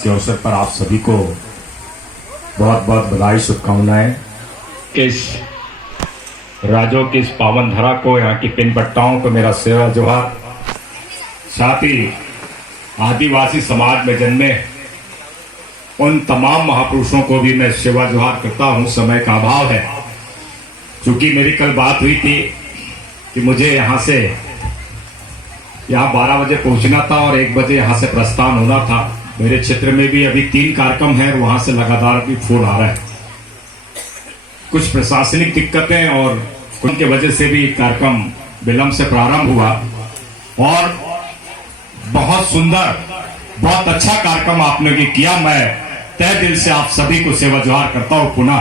दिवस के अवसर पर आप सभी को बहुत बहुत बधाई, शुभकामनाएं। इस राजों की इस पावन धरा को, यहाँ की पिन पट्टाओं को मेरा सेवा जोहार। साथ ही आदिवासी समाज में जन्मे उन तमाम महापुरुषों को भी मैं सेवा जोहार करता हूँ। समय का अभाव है, क्योंकि मेरी कल बात हुई थी कि मुझे यहाँ 12 बजे पहुंचना था और 1 बजे यहाँ से प्रस्थान होना था। मेरे क्षेत्र में भी अभी 3 कार्यक्रम हैं, वहां से लगातार भी फोन आ रहा है। कुछ प्रशासनिक दिक्कतें और उनके वजह से भी कार्यक्रम विलंब से प्रारंभ हुआ और बहुत सुंदर, बहुत अच्छा कार्यक्रम आपने भी किया। मैं तहे दिल से आप सभी को सेवा जोहार करता हूं। पुनः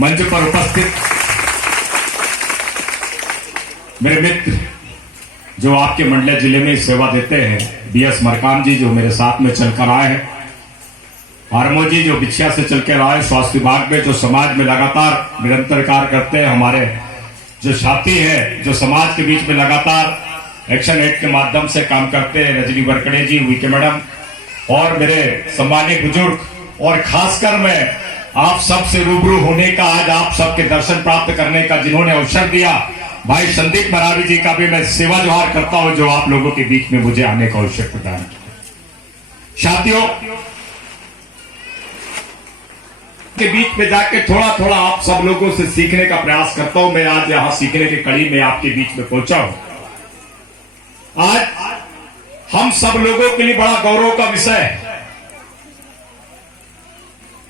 मंच पर उपस्थित मेरे मित्र जो आपके मंडला जिले में सेवा देते हैं, BS मरकाम जी जो मेरे साथ में चलकर आए हैं, आरमो जी जो बिछिया से चलकर आए, स्वास्थ्य विभाग में जो समाज में लगातार निरंतर कार्य करते हैं, हमारे जो साथी हैं जो समाज के बीच में लगातार एक्शन एड के माध्यम से काम करते हैं, रजनी बरकड़े जी, वीके मैडम और मेरे सम्मानित बुजुर्ग, और खासकर मैं आप सबसे रूबरू होने का, आज आप सबके दर्शन प्राप्त करने का जिन्होंने अवसर दिया, भाई संदीप मरावी जी का भी मैं सेवा जोहार करता हूं, जो आप लोगों के बीच में मुझे आने का अवसर प्रदान किया। साथियों के बीच में जाके थोड़ा थोड़ा आप सब लोगों से सीखने का प्रयास करता हूं। मैं आज यहां सीखने की कड़ी में आपके बीच में पहुंचा हूं। आज हम सब लोगों के लिए बड़ा गौरव का विषय है।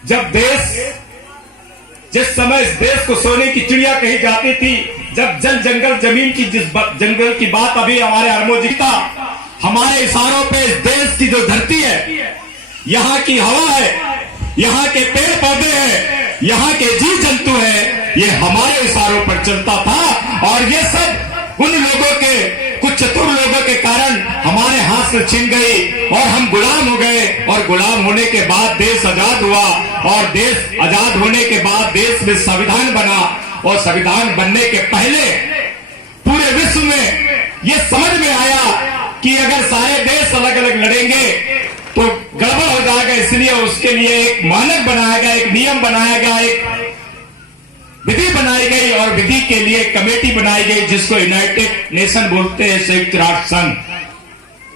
जब जिस समय इस देश को सोने की चिड़िया कही जाती थी, जब जल जंगल जमीन की जिस जंगल की बात अभी हमारे अरमो जी का, हमारे इशारों पे इस देश की जो धरती है, यहाँ की हवा है, यहाँ के पेड़ पौधे हैं, यहाँ के जीव जंतु हैं, ये हमारे इशारों पर चलता था। और ये सब उन लोगों के, कुछ चतुर लोगों के कारण हमारे हाथ से छिन गई और हम गुलाम हो गए। और गुलाम होने के बाद देश आजाद हुआ और देश आजाद होने के बाद देश में संविधान बना। और संविधान बनने के पहले पूरे विश्व में यह समझ में आया कि अगर सारे देश अलग अलग लड़ेंगे तो गड़बड़ हो जाएगा, इसलिए उसके लिए एक मानक बनाया गया, एक नियम बनाया गया, एक विधि बनाई गई और विधि के लिए कमेटी बनाई गई, जिसको यूनाइटेड नेशन बोलते हैं, संयुक्त राष्ट्र संघ,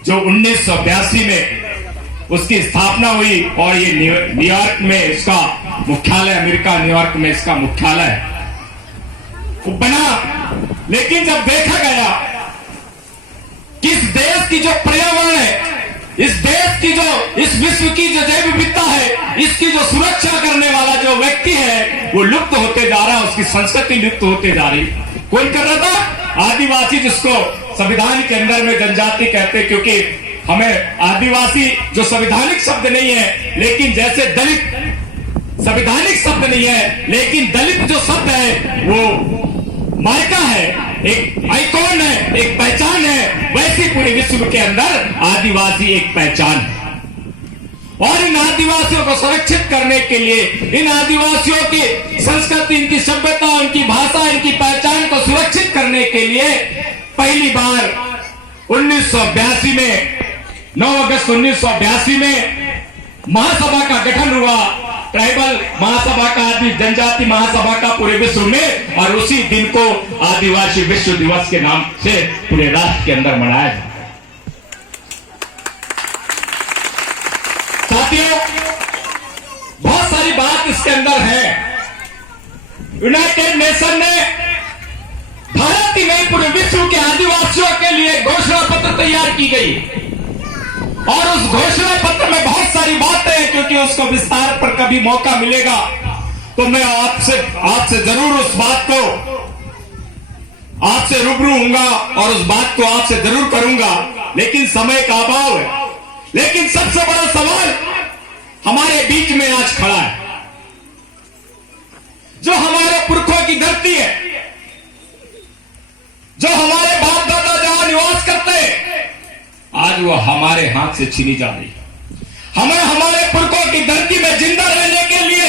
जो 1982 में उसकी स्थापना हुई। और ये न्यूयॉर्क में इसका मुख्यालय, अमेरिका न्यूयॉर्क में इसका मुख्यालय बना। लेकिन जब देखा गया कि इस देश की जो पर्यावरण है, इस देश की जो, इस विश्व की जो जैव विविधता है, इसकी जो सुरक्षा करने वाला जो व्यक्ति है वो लुप्त होते जा रहा है, उसकी संस्कृति लुप्त होते जा रही। कौन कर रहा था? आदिवासी, जिसको संविधान के अंदर में जनजाति कहते हैं, क्योंकि हमें आदिवासी जो संवैधानिक शब्द नहीं है, लेकिन जैसे दलित संवैधानिक शब्द नहीं है, लेकिन दलित जो शब्द है वो मायका है, एक आइकॉन है, एक पहचान है, वैसे पूरे विश्व के अंदर आदिवासी एक पहचान है। और इन आदिवासियों को सुरक्षित करने के लिए, इन आदिवासियों की संस्कृति, इनकी सभ्यता, इनकी भाषा, इनकी पहचान को सुरक्षित करने के लिए पहली बार 1982 में, 9 अगस्त 1982 में महासभा का गठन हुआ, ट्राइबल महासभा का, आदि जनजाति महासभा का पूरे विश्व में। और उसी दिन को आदिवासी विश्व दिवस के नाम से पूरे राष्ट्र के अंदर मनाया जाता है। साथियों, बहुत सारी बात इसके अंदर है। यूनाइटेड नेशन ने भारत ही नहीं, पूरे विश्व के आदिवासियों के लिए घोषणा पत्र तैयार की गई। और उस घोषणा पत्र में बहुत सारी बातें हैं, क्योंकि उसको विस्तार पर कभी मौका मिलेगा तो मैं आपसे जरूर उस बात को आपसे रूबरू होऊंगा और उस बात को आपसे जरूर करूंगा, लेकिन समय का अभाव है। लेकिन सबसे बड़ा सवाल हमारे बीच में आज खड़ा है, जो हमारे पुरखों की धरती है, जो हमारे बाप दादा जहां निवास करते हैं, आज वो हमारे हाथ से छीनी जा रही है। हमें हमारे पुरखों की धरती में जिंदा रहने के लिए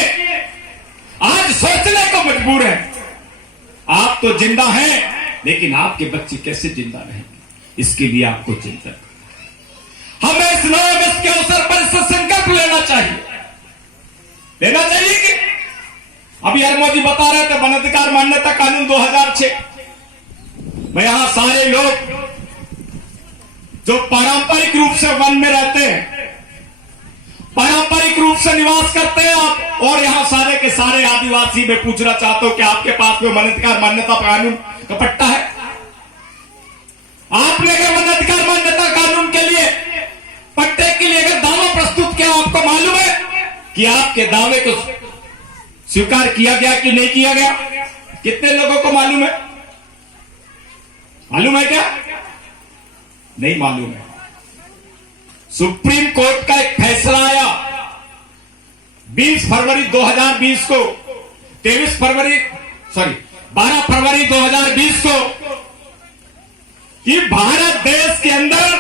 आज सोचने को मजबूर है। आप तो जिंदा हैं, लेकिन आपके बच्चे कैसे जिंदा रहेंगे, इसके लिए आपको चिंता करना है। हमें इस 9 अगस्त के अवसर पर इससे संकल्प लेना चाहिए, लेना चाहिए कि अभी यार मोदी बता रहे थे वन अधिकार मान्यता कानून 2006 में यहां सारे लोग जो पारंपरिक रूप से वन में रहते हैं, पारंपरिक रूप से निवास करते हैं आप, और यहां सारे के सारे आदिवासी में पूछना चाहता हूं कि आपके पास में वन अधिकार मान्यता कानून का पट्टा है? आपने अगर वन अधिकार मान्यता कानून के लिए पट्टे के लिए अगर दावा प्रस्तुत किया, आपको मालूम है कि आपके दावे को स्वीकार किया गया कि नहीं किया गया? कितने लोगों को मालूम है? मालूम है क्या? नहीं मालूम है। सुप्रीम कोर्ट का एक फैसला आया 20 फरवरी 2020 को, 12 फरवरी 2020 को, कि भारत देश के अंदर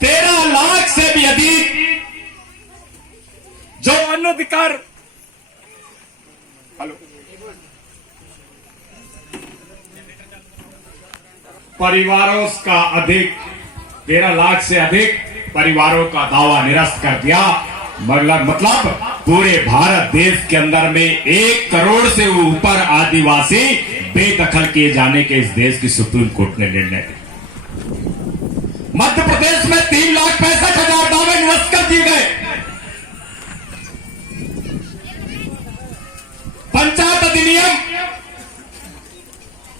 13 लाख से भी अधिक जो अनधिकार परिवारों का अधिक 13 लाख से अधिक परिवारों का दावा निरस्त कर दिया। मतलब पूरे भारत देश के अंदर में 1 करोड़ से ऊपर आदिवासी बेदखल किए जाने के इस देश की सुप्रीम कोर्ट ने निर्णय लिया। मध्य प्रदेश में 3,65,000 दावे निरस्त कर दिए गए। पंचायत अधिनियम,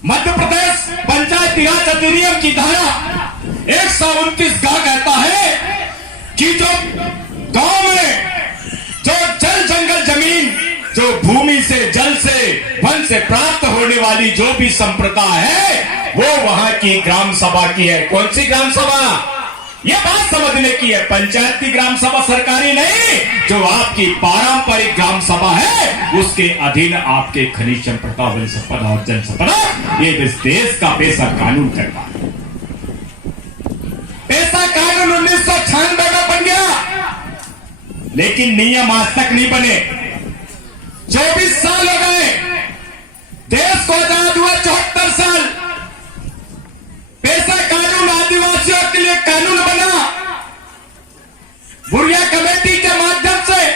मध्य प्रदेश पंचायती राज अधिनियम की धारा 129 का कहता है कि जो गांव में जो जल जंगल जमीन, जो भूमि से, जल से, वन से प्राप्त होने वाली जो भी संप्रदा है वो वहां की ग्राम सभा की है। कौन सी ग्राम सभा? ये बात समझने की है। पंचायत की ग्राम सभा सरकारी नहीं, जो आपकी पारंपरिक ग्राम सभा है उसके अधीन आपके खनिज संपदा, वन संपदा और जन संपदा, ये इस देश का पैसा कानून करता है। पैसा कानून 1996 में बन गया, लेकिन नियम आज तक नहीं बने। 24 साल हो गए, देश को आजाद हुआ 74 साल, पैसा कानून आदिवासियों के लिए कानून बना बुढ़िया कमेटी के माध्यम से।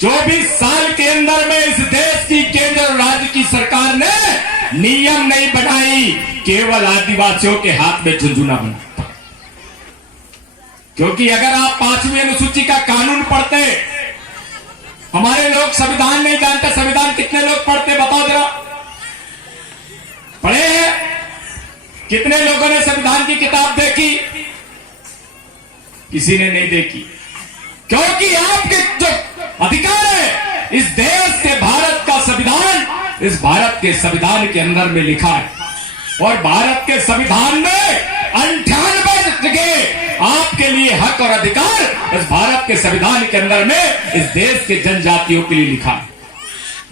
24 साल के अंदर में इस देश की केंद्र और राज्य की सरकार ने नियम नहीं बनाई, केवल आदिवासियों के हाथ में झुंझुना बना। क्योंकि अगर आप 5वीं अनुसूची का कानून पढ़ते, हमारे लोग संविधान नहीं जानते, संविधान कितने लोग पढ़ते बताओ जरा? पढ़े हैं? कितने लोगों ने संविधान की किताब देखी? किसी ने नहीं देखी। क्योंकि आपके जो अधिकार है, इस देश के भारत का संविधान, इस भारत के संविधान के अंदर में लिखा है, और भारत के संविधान में 98 जगह आपके लिए हक और अधिकार इस भारत के संविधान के अंदर में इस देश के जनजातियों के लिए लिखा है।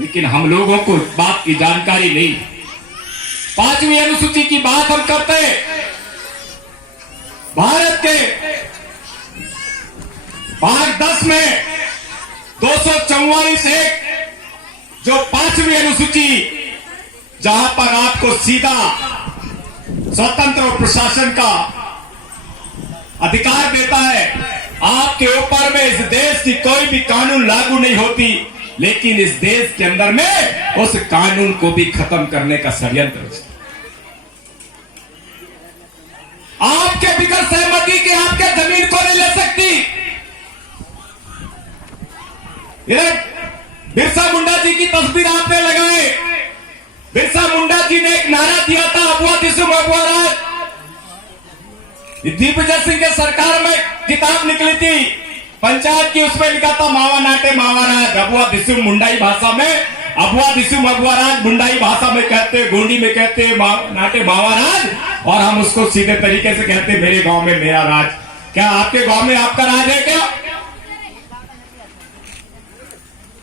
लेकिन हम लोगों को बात की जानकारी नहीं। 5वीं अनुसूची की बात हम करते हैं। भारत के भाग 10 में 244(1) जो 5वीं अनुसूची, जहां पर आपको सीधा स्वतंत्र और प्रशासन का अधिकार देता है, आपके ऊपर में इस देश की कोई भी कानून लागू नहीं होती, लेकिन इस देश के अंदर में उस कानून को भी खत्म करने का षड्यंत्र। आपके बिगड़ सहमति के आपके जमीन को नहीं ले सकती। इधर बिरसा मुंडा जी की तस्वीर आपने लगाए। बिरसा मुंडा जी ने एक नारा दिया था, अबुआ दिसुम अबुआ राज। दिग्विजय सिंह के सरकार में किताब निकली थी पंचायत की, उसमें लिखा था मावा नाटे मावा राज। अबुआ दिसुम मुंडाई भाषा में, अबुआ दिसुम अबुआ राज मुंडाई भाषा में कहते, गोंडी में कहते नाटे मावा राज, और हम उसको सीधे तरीके से कहते मेरे गांव में मेरा राज। क्या आपके गांव में आपका राज है क्या?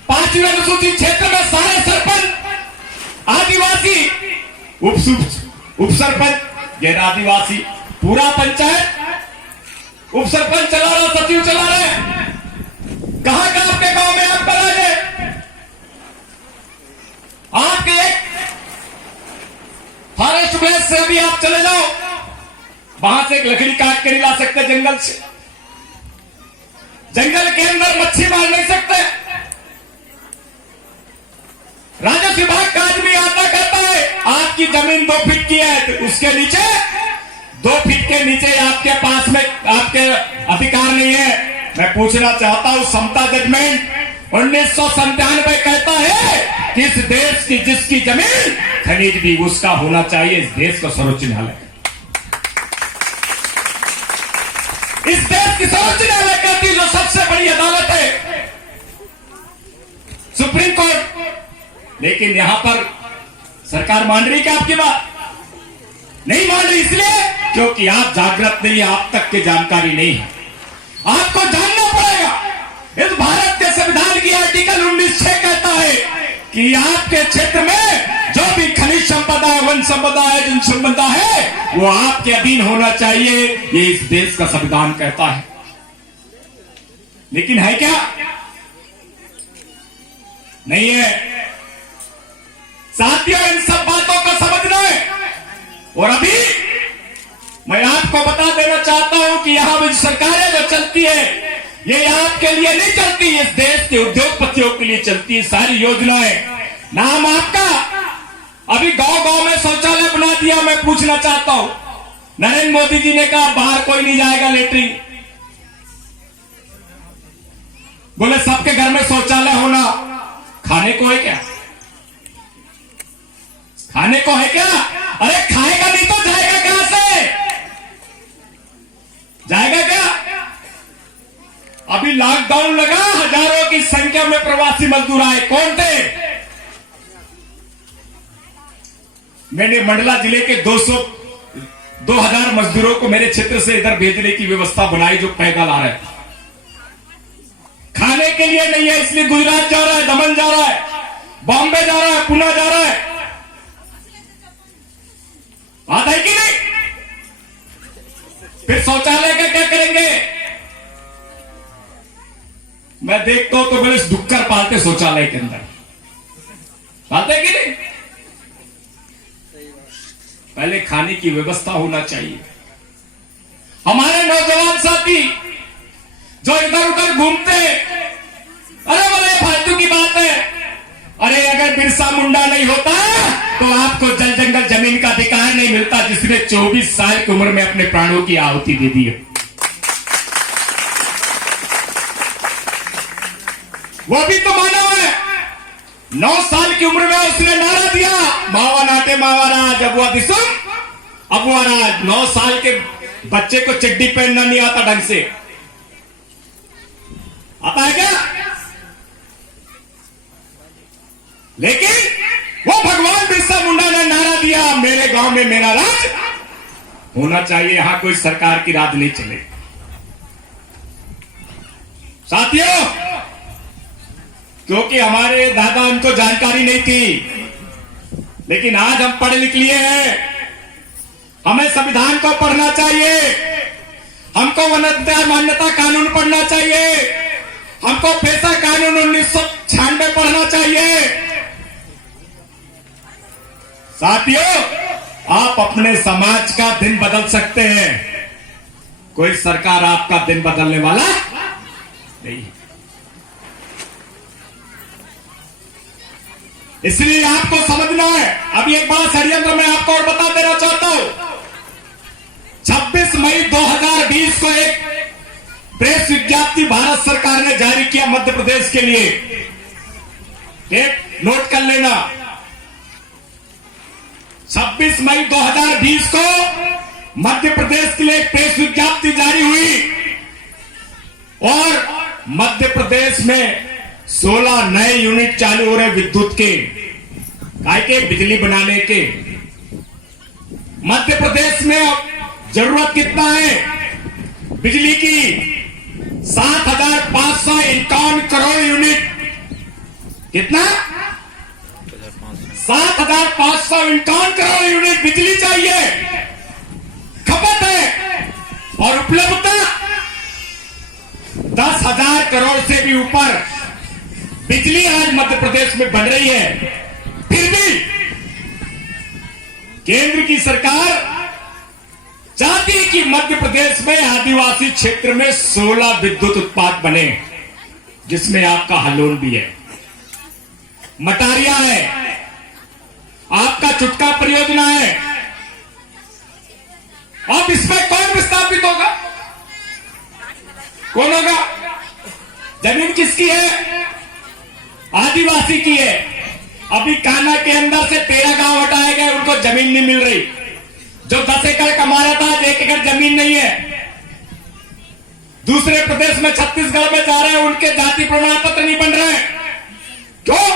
5वीं अनुसूचित क्षेत्र में सारे सरपंच आदिवासी, उप सरपंच गैर आदिवासी, पूरा पंचायत उप सरपंच चला रहा, सचिव चला रहे। कहां का आपके गांव में आपका राज है? आपके एक फॉरेस्ट विलेज से अभी आप चले जाओ, वहां से एक लकड़ी काट के नहीं ला सकते जंगल से। जंगल के अंदर मच्छी मार नहीं सकते। राजस्व विभाग का आदमी आता कहता है आपकी जमीन 2 फीट की है, तो उसके नीचे 2 फीट के नीचे आपके पास में आपके अधिकार नहीं है। मैं पूछना चाहता हूं, समता जजमेंट 1997 कहता है कि इस देश की जिसकी जमीन खनिज भी उसका होना चाहिए इस देश का सर्वोच्च न्यायालय। इस देश की सर्वोच्च न्यायालय कहती है जो सबसे बड़ी अदालत है सुप्रीम कोर्ट। लेकिन यहां पर सरकार मान रही क्या आपकी बात? नहीं मान रही, इसलिए क्योंकि आप जागृत नहीं है, आप तक की जानकारी नहीं है। आपको जानना पड़ेगा। इस भारत के संविधान की आर्टिकल 19(6) कहता है कि आपके क्षेत्र में जो भी खनिज संपदा है, वन संपदा है, जन संपदा है, वो आपके अधीन होना चाहिए, ये इस देश का संविधान कहता है। लेकिन है क्या? नहीं है। साथियों, इन सब बातों को समझना है। और अभी मैं आपको बता देना चाहता हूं कि यहां भी सरकारें जो चलती है ये आपके लिए नहीं चलती, इस देश के उद्योगपतियों के लिए चलती है सारी योजनाएं। नाम आपका अभी गांव गांव में शौचालय बना दिया। मैं पूछना चाहता हूं, नरेंद्र मोदी जी ने कहा बाहर कोई नहीं जाएगा लेटरिन, बोले सबके घर में शौचालय होना। खाने को है क्या? खाने को है क्या? अरे खाएगा नहीं तो जाएगा कहां से? जाएगा क्या? अभी लॉकडाउन लगा, हजारों की संख्या में प्रवासी मजदूर आए। कौन थे? मैंने मंडला जिले के 2000 मजदूरों को मेरे क्षेत्र से इधर भेजने की व्यवस्था बनाई जो पैदल आ रहे थे। खाने के लिए नहीं है, इसलिए गुजरात जा रहा है, दमन जा रहा है, बॉम्बे जा रहा है, पुणे जा रहा है। बात है कि नहीं? फिर शौचालय का क्या करेंगे? मैं देखता हूं तो बड़े डुक्कर पालते शौचालय के अंदर, पालते कि नहीं? पहले खाने की व्यवस्था होना चाहिए। हमारे नौजवान साथी जो इधर उधर घूमते, अरे बोले फालतू की बात है। अरे अगर बिरसा मुंडा नहीं होता तो आपको जल जंगल जमीन का अधिकार नहीं मिलता, जिसने 24 साल की उम्र में अपने प्राणों की आहुति दे दी है। वो भी तो मानव है। 9 साल की उम्र में उसने नारा दिया, मावा नाटे मावा राज अबुआ दिसुम अबुआ राज। 9 साल के बच्चे को चड्डी पहनना नहीं आता ढंग से, आता है क्या? लेकिन वो भगवान बिरसा मुंडा ने नारा दिया, मेरे गांव में मेरा राज होना चाहिए, यहां कोई सरकार की राज नहीं चले। साथियों, क्योंकि हमारे दादा उनको जानकारी नहीं थी, लेकिन आज हम पढ़ लिख लिए हैं। हमें संविधान को पढ़ना चाहिए, हमको वनाधिकार मान्यता कानून पढ़ना चाहिए, हमको पेशा कानून 1996 पढ़ना चाहिए। साथियों, आप अपने समाज का दिन बदल सकते हैं, कोई सरकार आपका दिन बदलने वाला नहीं। इसलिए आपको समझना है। अभी एक बड़ा षड्यंत्र मैं आपको और बता देना चाहता हूं। 26 मई 2020 को एक प्रेस विज्ञप्ति भारत सरकार ने जारी किया मध्य प्रदेश के लिए, एक नोट कर लेना। 26 मई 2020 को मध्य प्रदेश के लिए एक प्रेस विज्ञप्ति जारी हुई और मध्य प्रदेश में 16 नए यूनिट चालू हो रहे विद्युत के, काय के बिजली बनाने के। मध्य प्रदेश में जरूरत कितना है बिजली की? 7,551 करोड़ यूनिट। कितना? 7,551 करोड़ यूनिट बिजली चाहिए। खपत है और उपलब्धता 10,000 करोड़ से भी ऊपर बिजली आज मध्य प्रदेश में बन रही है। फिर भी केंद्र की सरकार 4 चाहती कि मध्य प्रदेश में आदिवासी क्षेत्र में 16 विद्युत उत्पाद बने, जिसमें आपका हलोन भी है, मटारिया है, आपका चुटका परियोजना है। अब इसमें कौन विस्थापित होगा? कौन होगा? जमीन किसकी है? आदिवासी की है। अभी कान्हा के अंदर से 13 गांव हटाए गए, उनको जमीन नहीं मिल रही। जो 10 एकड़ कमा रहा था, 1 एकड़ जमीन नहीं है। दूसरे प्रदेश में छत्तीसगढ़ में जा रहे हैं, उनके जाति प्रमाण पत्र नहीं बन रहे हैं। क्यों?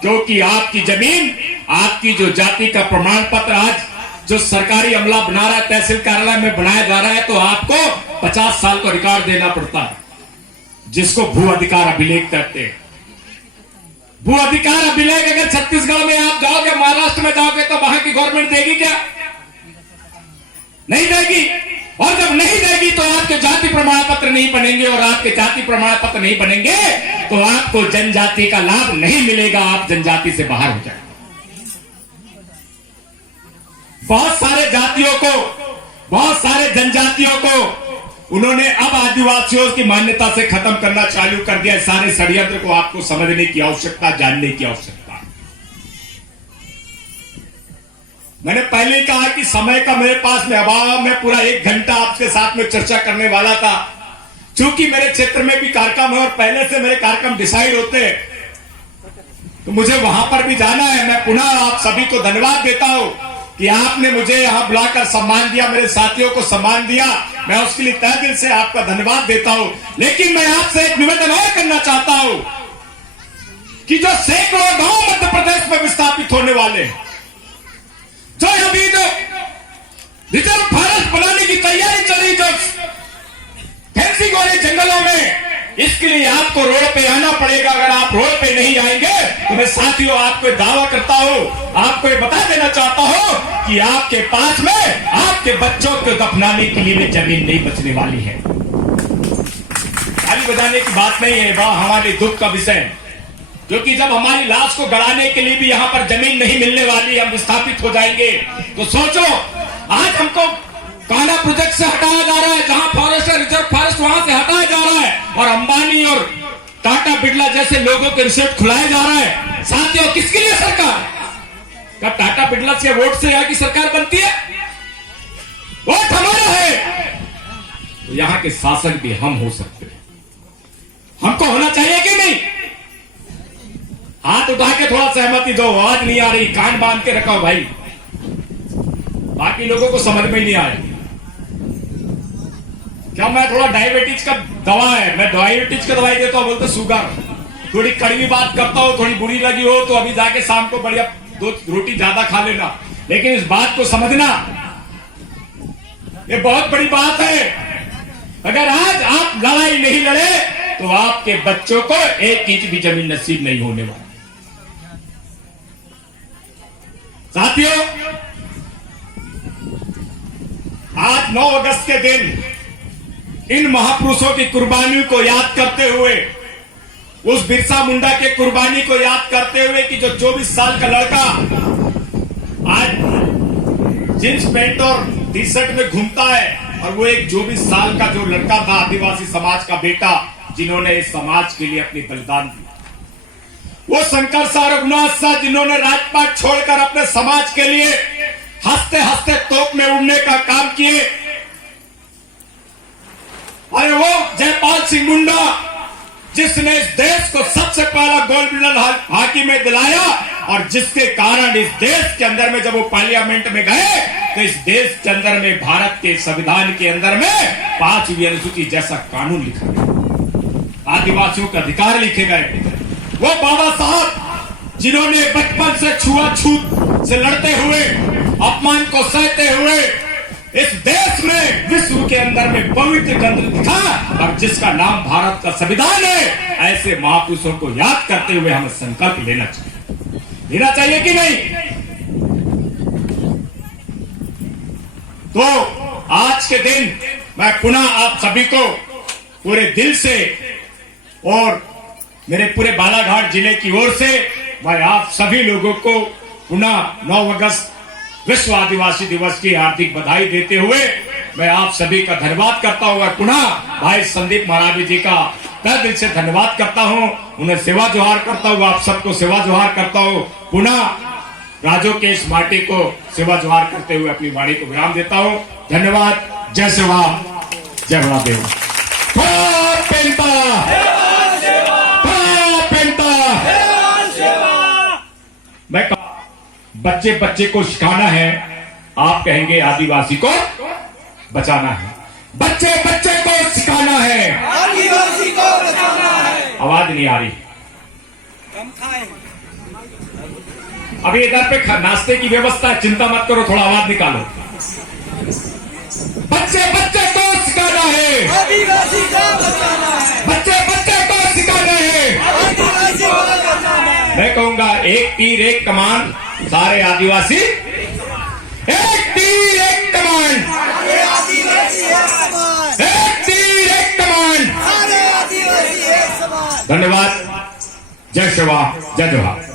क्योंकि आपकी जमीन, आपकी जो जाति का प्रमाण पत्र आज जो सरकारी अमला बना रहा है, तहसील कार्यालय में बनाया जा रहा है, तो आपको 50 साल को रिकॉर्ड देना पड़ता है, जिसको भू अधिकार अभिलेख कहते हैं। भू अधिकार अभिलेख अगर छत्तीसगढ़ में आप जाओगे, महाराष्ट्र में जाओगे, तो वहां की गवर्नमेंट देगी क्या? नहीं देगी। और जब नहीं देगी तो आपके जाति प्रमाण पत्र नहीं बनेंगे, और आपके जाति प्रमाण पत्र नहीं बनेंगे तो आपको जनजाति का लाभ नहीं मिलेगा, आप जनजाति से बाहर हो जाएंगे। बहुत सारे जातियों को, बहुत सारे जनजातियों को उन्होंने अब आदिवासियों की मान्यता से खत्म करना चालू कर दिया। सारे षड्यंत्र को आपको समझने की आवश्यकता, जानने की आवश्यकता। मैंने पहले ही कहा कि समय का मेरे पास में अभाव, मैं पूरा 1 घंटा आपके साथ में चर्चा करने वाला था। चूंकि मेरे क्षेत्र में भी कार्यक्रम है और पहले से मेरे कार्यक्रम डिसाइड होते हैं, तो मुझे वहां पर भी जाना है। मैं पुनः आप सभी को धन्यवाद देता हूं कि आपने मुझे यहां बुलाकर सम्मान दिया, मेरे साथियों को सम्मान दिया। मैं उसके लिए तहे दिल से आपका धन्यवाद देता हूं। लेकिन मैं आपसे एक निवेदन और करना चाहता हूं कि जो सैकड़ों गांव मध्य प्रदेश में विस्थापित होने वाले, जो अभी जो रिजर्व फॉरेस्ट बनाने की तैयारी चली, जो फैंसी गोरे जंगलों में, इसके लिए आपको रोड पे आना पड़ेगा। अगर आप रोड पे नहीं आएंगे तो मैं साथियों आपको दावा करता हूं, आपको ये बता देना चाहता हूं कि आपके पास में आपके बच्चों को दफनाने के लिए भी जमीन नहीं बचने वाली है। ताली बजाने की बात नहीं है, वह हमारे दुख का विषय है, क्योंकि जब हमारी लाश को गड़ाने के लिए भी यहां पर जमीन नहीं मिलने वाली, हम विस्थापित हो जाएंगे। तो सोचो, आज हमको कान्हा प्रोजेक्ट से हटाया जा रहा है, जहां फॉरेस्ट है, रिजर्व फॉरेस्ट, वहां से हटाया जा रहा है, और अंबानी और टाटा बिरला जैसे लोगों के रिसोर्ट खुलाया जा रहा है। साथियों, किसके लिए सरकार? क्या टाटा बिरला से वोट से यहाँ की सरकार बनती है? वोट हमारा है, तो यहाँ के शासक भी हम हो सकते हैं। हमको होना चाहिए कि नहीं? हाथ उठा के थोड़ा सहमति दो। आवाज नहीं आ रही, कान बांध के रखो भाई, बाकी लोगों को समझ में ही नहीं आया। क्या मैं थोड़ा डायबिटीज का दवा है, मैं डायबिटीज का दवाई देता हूं, बोलते शुगर। थोड़ी कड़वी बात करता हूं, थोड़ी बुरी लगी हो तो अभी जाके शाम को बढ़िया 2 रोटी ज्यादा खा लेना। लेकिन इस बात को समझना, ये बहुत बड़ी बात है। अगर आज आप लड़ाई नहीं लड़े तो आपके बच्चों को 1 इंच भी जमीन नसीब नहीं होने वाली। साथियों, आज 9 अगस्त के दिन इन महापुरुषों की कुर्बानी को याद करते हुए, उस बिरसा मुंडा के कुर्बानी को याद करते हुए कि जो 24 साल का लड़का आज जींस पैंट और टी शर्ट में घूमता है, और वो एक 24 साल का जो लड़का था, आदिवासी समाज का बेटा, जिन्होंने इस समाज के लिए अपनी बलिदान दिया। वो शंकर शाह, रघुनाथ शाह, जिन्होंने राजपाट छोड़कर अपने समाज के लिए हंसते हंसते तोप में उड़ने का काम किए। अरे वो जयपाल सिंह मुंडा, जिसने इस देश को सबसे पहला गोल्ड मेडल हॉकी में दिलाया, और जिसके कारण इस देश के अंदर में जब वो पार्लियामेंट में गए तो इस देश के अंदर में, भारत के संविधान के अंदर में 5वीं अनुसूची जैसा कानून लिखा गया, आदिवासियों के अधिकार लिखे गए। वो बाबा साहब जिन्होंने बचपन से छुआछूत से लड़ते हुए, अपमान को सहते हुए इस देश में, विश्व के अंदर में पवित्र ग्रंथ लिखा, और जिसका नाम भारत का संविधान है, ऐसे महापुरुषों को याद करते हुए हमें संकल्प लेना चाहिए कि नहीं? तो आज के दिन मैं पुनः आप सभी को पूरे दिल से और मेरे पूरे बालाघाट जिले की ओर से मैं आप सभी लोगों को पुनः 9 अगस्त विश्व आदिवासी दिवस की हार्दिक बधाई देते हुए मैं आप सभी का धन्यवाद करता हूँ और पुनः भाई संदीप महारावी जी का तहे दिल से धन्यवाद करता हूँ, उन्हें सेवा जोहार करता हूँ, आप सबको सेवा जोहार करता हूँ। पुनः राजो के इस माटी को सेवा जोहार करते हुए अपनी वाणी को विराम देता हूँ। धन्यवाद। जय सेवा, जय महादेव। मैं बच्चे बच्चे को सिखाना है, आप कहेंगे आदिवासी को बचाना है। बच्चे बच्चे को सिखाना है, आदिवासी को बचाना है। आवाज नहीं आ रही। अभी इधर पे नाश्ते की व्यवस्था है, चिंता मत करो, थोड़ा आवाज निकालो। बच्चे बच्चे को सिखाना है, आदिवासी को बचाना है। बच्चे बच्चे को सिखाना है, आदिवासी को बचाना है। मैं कहूंगा एक तीर एक कमान, सारे आदिवासी एक तीर एक कमान, सारे आदिवासी एक समान, एक तीर एक कमान। सारे आदिवासी एक समान। धन्यवाद। जय शिवा, जय जोहार।